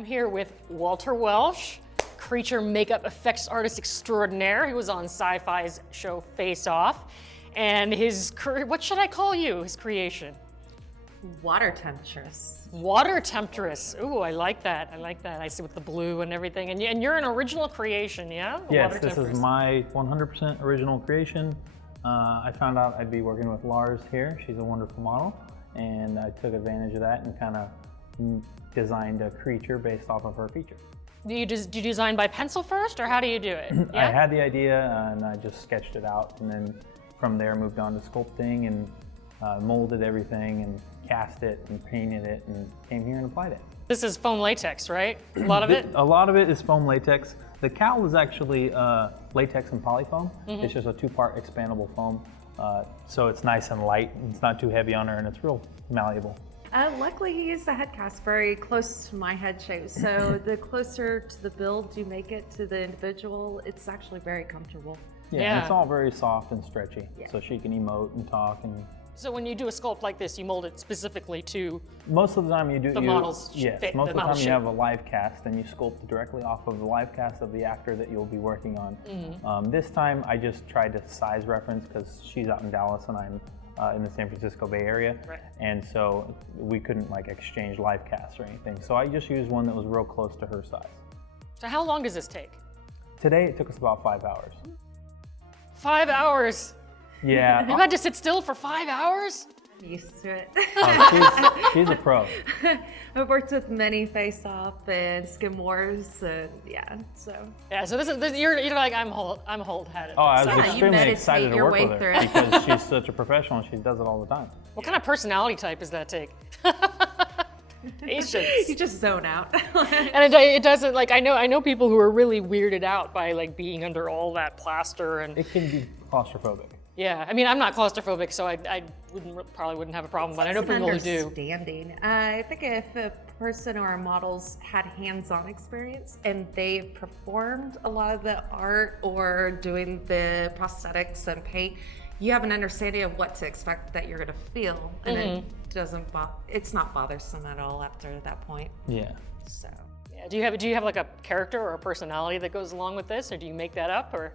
I'm here with Walter Welsh, creature makeup effects artist extraordinaire. He was on Syfy's show Face Off. And his, what should I call you, his creation? Water Temptress. Water Temptress. Ooh, I like that. I like that. I see with the blue and everything. And you're an original creation, yeah? Yes, this is my 100% original creation. I found out I'd be working with Lhars here. She's a wonderful model. And I took advantage of that and kind of designed a creature based off of her feature. Do you design by pencil first, or how do you do it? Yeah? I had the idea and I just sketched it out, and then from there moved on to sculpting and molded everything and cast it and painted it and came here and applied it. This is foam latex, right? A lot of it? A lot of it is foam latex. The cowl is actually latex and polyfoam. It's just a two-part expandable foam. So it's nice and light, it's not too heavy on her, and it's real malleable. Luckily, he used a head cast very close to my head shape. So the closer to the build you make it to the individual, it's actually very comfortable. Yeah, and it's all very soft and stretchy, Yeah. so she can emote and talk. And So when you do a sculpt like this, you mold it specifically to most of the time you do the model's yes, fit, most the of the time model's you shape. have a live cast and you sculpt directly off of the live cast of the actor that you'll be working on. This time I just tried to size reference because she's out in Dallas and I'm in the San Francisco Bay Area, Right. and so we couldn't like exchange live casts or anything. So I just used one that was real close to her size. So how long does this take? Today it took us about 5 hours. 5 hours. Yeah. You had to sit still for 5 hours? I'm used to it. She's a pro. I've worked with many Face Off and Skim Wars, and yeah, so. Yeah. So you're like I'm hold-headed. Oh, I was Yeah, you extremely meditate excited to your work way with her through it. because she's such a professional and she does it all the time. What kind of personality type does that take? Patience. You just zone out. And it doesn't, like, I know people who are really weirded out by like being under all that plaster and It can be claustrophobic. yeah. I mean, I'm not claustrophobic, so I probably wouldn't have a problem, but I know people who do. Understanding. I think if a person or a model's had hands-on experience and they've performed a lot of the art or doing the prosthetics and paint, you have an understanding of what to expect that you're going to feel, and it doesn't. It's not bothersome at all after that point. Yeah. So. Yeah. Do you have like a character or a personality that goes along with this, or do you make that up, or?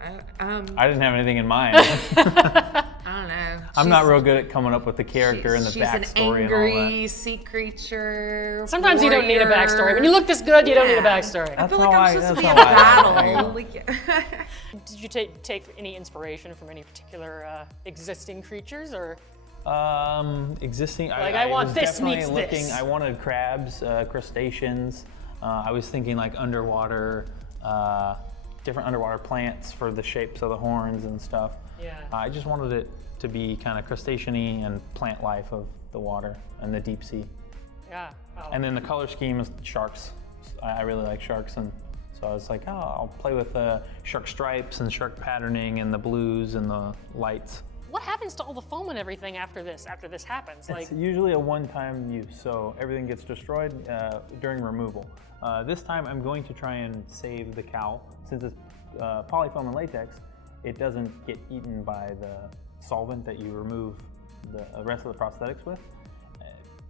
I didn't have anything in mind. I don't know. I'm not real good at coming up with the character and the she's backstory an and all angry sea creature. Sometimes you don't need a warrior. backstory. When you look this good, you don't need a Yeah. backstory. I feel That's like how I'm I- supposed to that's be in how I- there you battle. go. Like, Did you take any inspiration from any particular existing creatures, or? Existing. Like, I want was this definitely meets looking. this. I wanted crabs, crustaceans. I was thinking like underwater, different underwater plants for the shapes of the horns and stuff. Yeah. I just wanted it to be kind of crustacean-y and plant life of the water and the deep sea. Yeah. Wow. And then the color scheme is sharks. I really like sharks, and so I was like, oh, I'll play with shark stripes and shark patterning and the blues and the lights. What happens to all the foam and everything after this? After this happens, like. It's usually a one-time use, so everything gets destroyed during removal. This time I'm going to try and save the cowl. Since it's polyfoam and latex, it doesn't get eaten by the solvent that you remove the rest of the prosthetics with.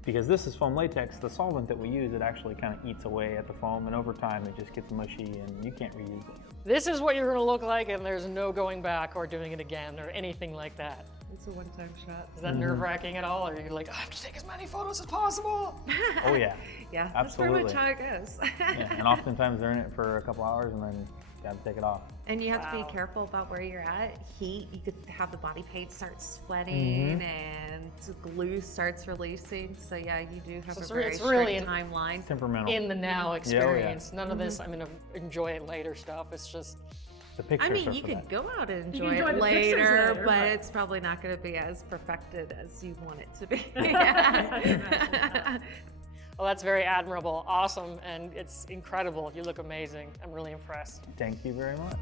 Because this is foam latex, the solvent that we use, it actually kind of eats away at the foam, and over time it just gets mushy and you can't reuse it. This is what you're gonna look like, and there's no going back or doing it again or anything like that. it's a one-time shot. Is that nerve-wracking at all, or you're like, I have to take as many photos as possible? Oh yeah. Yeah, Absolutely. that's pretty much how it goes. Yeah, and oftentimes they're in it for a couple hours and then gotta take it off. And you have to Wow. be careful about where you're at. Heat, you could have the body paint start sweating and glue starts releasing. So yeah, you do have So a very it's really strict timeline. Temperamental. In the now experience. Yeah. None of this, I'm gonna enjoy it later stuff. It's just, The pictures I mean, are you for could that. go out and You can enjoy enjoy it the pictures later, later, but but- it's probably not going to be as perfected as you want it to be. well, that's very admirable, awesome, and it's incredible. You look amazing. I'm really impressed. Thank you very much.